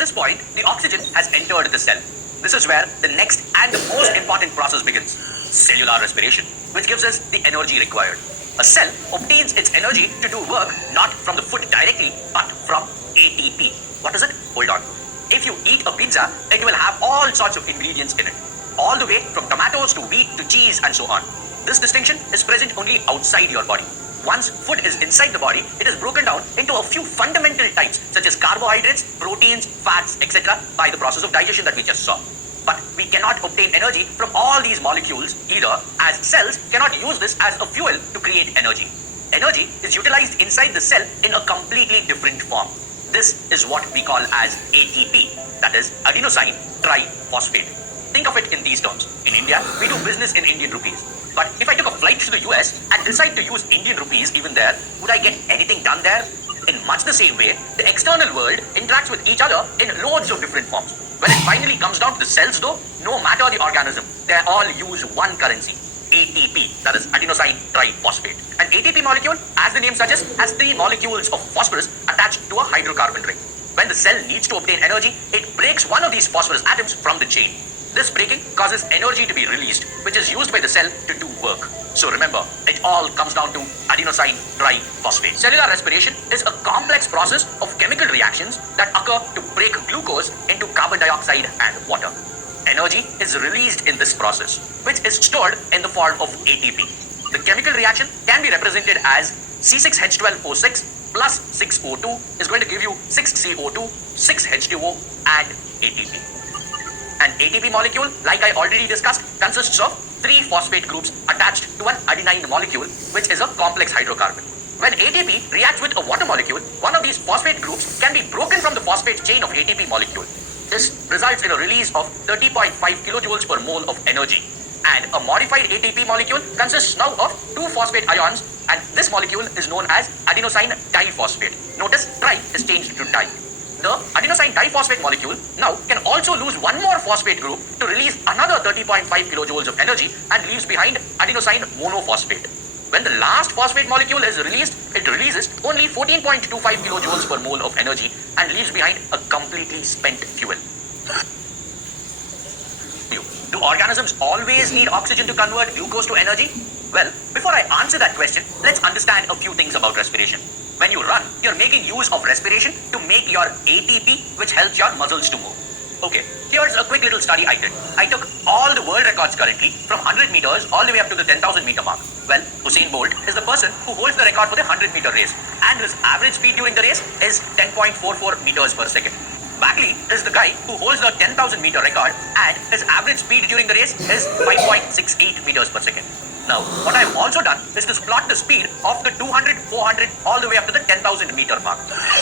this point, the oxygen has entered the cell. This is where the next and the most important process begins, cellular respiration, which gives us the energy required. A cell obtains its energy to do work not from the food directly, but from ATP. What is it? Hold on. If you eat a pizza, it will have all sorts of ingredients in it, all the way from tomatoes to wheat to cheese and so on. This distinction is present only outside your body. Once food is inside the body, it is broken down into a few fundamental types such as carbohydrates, proteins, fats, etc. by the process of digestion that we just saw. But we cannot obtain energy from all these molecules either, as cells cannot use this as a fuel to create energy. Energy is utilized inside the cell in a completely different form. This is what we call as ATP, that is adenosine triphosphate. Think of it in these terms. In India, we do business in Indian rupees. But if I took a flight to the US and decide to use Indian rupees even there, would I get anything done there? In much the same way, the external world interacts with each other in loads of different forms. When it finally comes down to the cells though, no matter the organism, they all use one currency, ATP, that is adenosine triphosphate. An ATP molecule, as the name suggests, has 3 molecules of phosphorus attached to a hydrocarbon ring. When the cell needs to obtain energy, it breaks one of these phosphorus atoms from the chain. This breaking causes energy to be released, which is used by the cell to do work. So remember, it all comes down to adenosine triphosphate. Cellular respiration is a complex process of chemical reactions that occur to break glucose into carbon dioxide and water. Energy is released in this process, which is stored in the form of ATP. The chemical reaction can be represented as C6H12O6 plus 6O2 is going to give you 6CO2, 6H2O and ATP. An ATP molecule, like I already discussed, consists of 3 phosphate groups attached to an adenine molecule, which is a complex hydrocarbon. When ATP reacts with a water molecule, one of these phosphate groups can be broken from the phosphate chain of ATP molecule. This results in a release of 30.5 kilojoules per mole of energy. And a modified ATP molecule consists now of 2 phosphate ions, and this molecule is known as adenosine diphosphate. Notice tri is changed to di. The adenosine diphosphate molecule now can also lose one more phosphate group to release another 30.5 kilojoules of energy and leaves behind adenosine monophosphate. When the last phosphate molecule is released, it releases only 14.25 kilojoules per mole of energy and leaves behind a completely spent fuel. Do organisms always need oxygen to convert glucose to energy? Well, before I answer that question, let's understand a few things about respiration. When you run, you're making use of respiration to make your ATP, which helps your muscles to move. Okay, here's a quick little study I did. I took all the world records currently from 100 meters all the way up to the 10,000 meter mark. Well, Usain Bolt is the person who holds the record for the 100 meter race, and his average speed during the race is 10.44 meters per second. Bagley is the guy who holds the 10,000 meter record, and his average speed during the race is 5.68 meters per second. Now, what I've also done is to plot the speed of the 200, 400, all the way up to the 10,000 meter mark.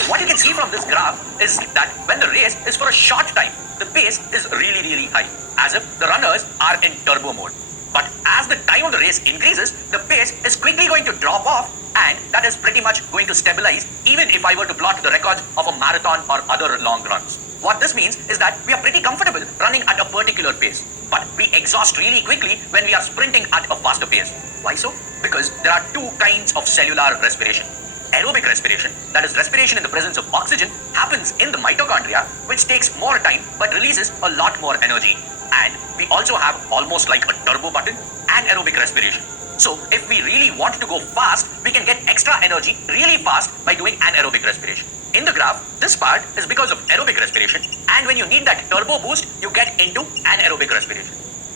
What you can see from this graph is that when the race is for a short time, the pace is really high, as if the runners are in turbo mode. But as the time of the race increases, the pace is quickly going to drop off, and that is pretty much going to stabilize even if I were to plot the records of a marathon or other long runs. What this means is that we are pretty comfortable running at a particular pace, but we exhaust really quickly when we are sprinting at a faster pace. Why so? Because there are 2 kinds of cellular respiration. Aerobic respiration, that is respiration in the presence of oxygen, happens in the mitochondria, which takes more time but releases a lot more energy. And we also have almost like a turbo button, anaerobic respiration. So if we really want to go fast, we can get extra energy really fast by doing anaerobic respiration. In the graph, this part is because of aerobic respiration, and when you need that turbo boost, you get into anaerobic respiration.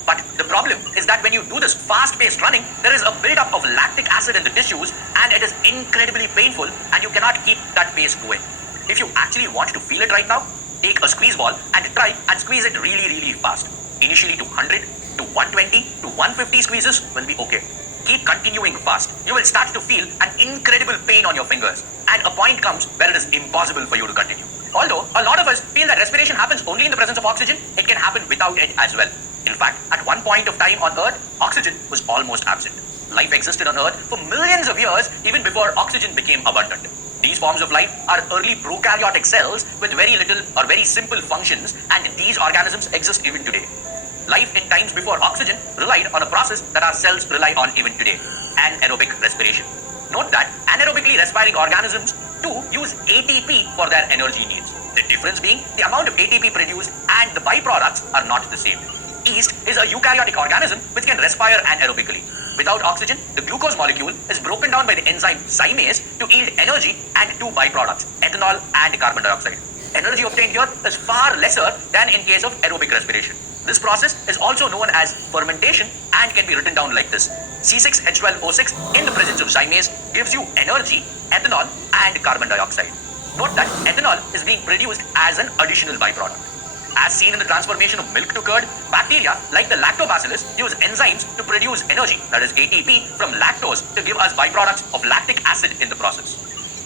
But the problem is that when you do this fast-paced running, there is a buildup of lactic acid in the tissues, and it is incredibly painful, and you cannot keep that pace going. If you actually want to feel it right now, take a squeeze ball and try and squeeze it really fast. Initially to 100, to 120, to 150 squeezes will be okay. Keep continuing fast. You will start to feel an incredible pain on your fingers, and a point comes where it is impossible for you to continue. Although a lot of us feel that respiration happens only in the presence of oxygen, it can happen without it as well. In fact, at one point of time on Earth, oxygen was almost absent. Life existed on Earth for millions of years even before oxygen became abundant. These forms of life are early prokaryotic cells with very little or very simple functions, and these organisms exist even today. Life in times before oxygen relied on a process that our cells rely on even today, anaerobic respiration. Note that anaerobically respiring organisms too use ATP for their energy needs. The difference being the amount of ATP produced and the byproducts are not the same. Yeast is a eukaryotic organism which can respire anaerobically. Without oxygen, the glucose molecule is broken down by the enzyme zymase to yield energy and two byproducts, ethanol and carbon dioxide. Energy obtained here is far lesser than in case of aerobic respiration. This process is also known as fermentation and can be written down like this. C6H12O6 in the presence of zymase gives you energy, ethanol and carbon dioxide. Note that ethanol is being produced as an additional byproduct. As seen in the transformation of milk to curd, bacteria like the lactobacillus use enzymes to produce energy, that is ATP, from lactose to give us byproducts of lactic acid in the process.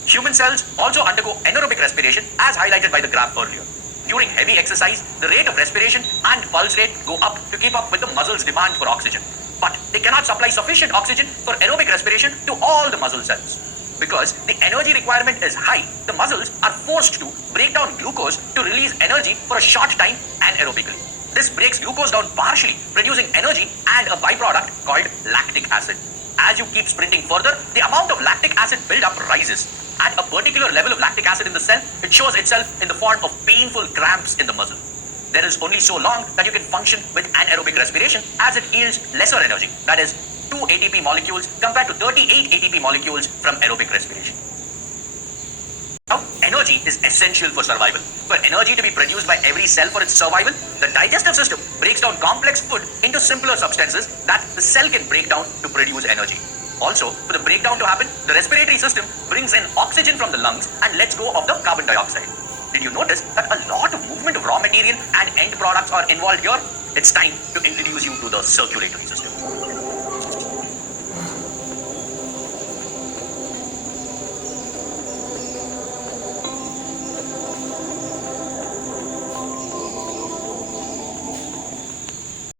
Human cells also undergo anaerobic respiration as highlighted by the graph earlier. During heavy exercise, the rate of respiration and pulse rate go up to keep up with the muscle's demand for oxygen. But they cannot supply sufficient oxygen for aerobic respiration to all the muscle cells. Because the energy requirement is high, the muscles are forced to break down glucose to release energy for a short time anaerobically. This breaks glucose down partially, producing energy and a byproduct called lactic acid. As you keep sprinting further, the amount of lactic acid buildup rises. At a particular level of lactic acid in the cell, it shows itself in the form of painful cramps in the muscle. There is only so long that you can function with anaerobic respiration as it yields lesser energy, that is 2 ATP molecules compared to 38 ATP molecules from aerobic respiration. Now, energy is essential for survival. For energy to be produced by every cell for its survival, the digestive system breaks down complex food into simpler substances that the cell can break down to produce energy. Also, for the breakdown to happen, the respiratory system brings in oxygen from the lungs and lets go of the carbon dioxide. Did you notice that a lot of movement of raw material and end products are involved here? It's time to introduce you to the circulatory system.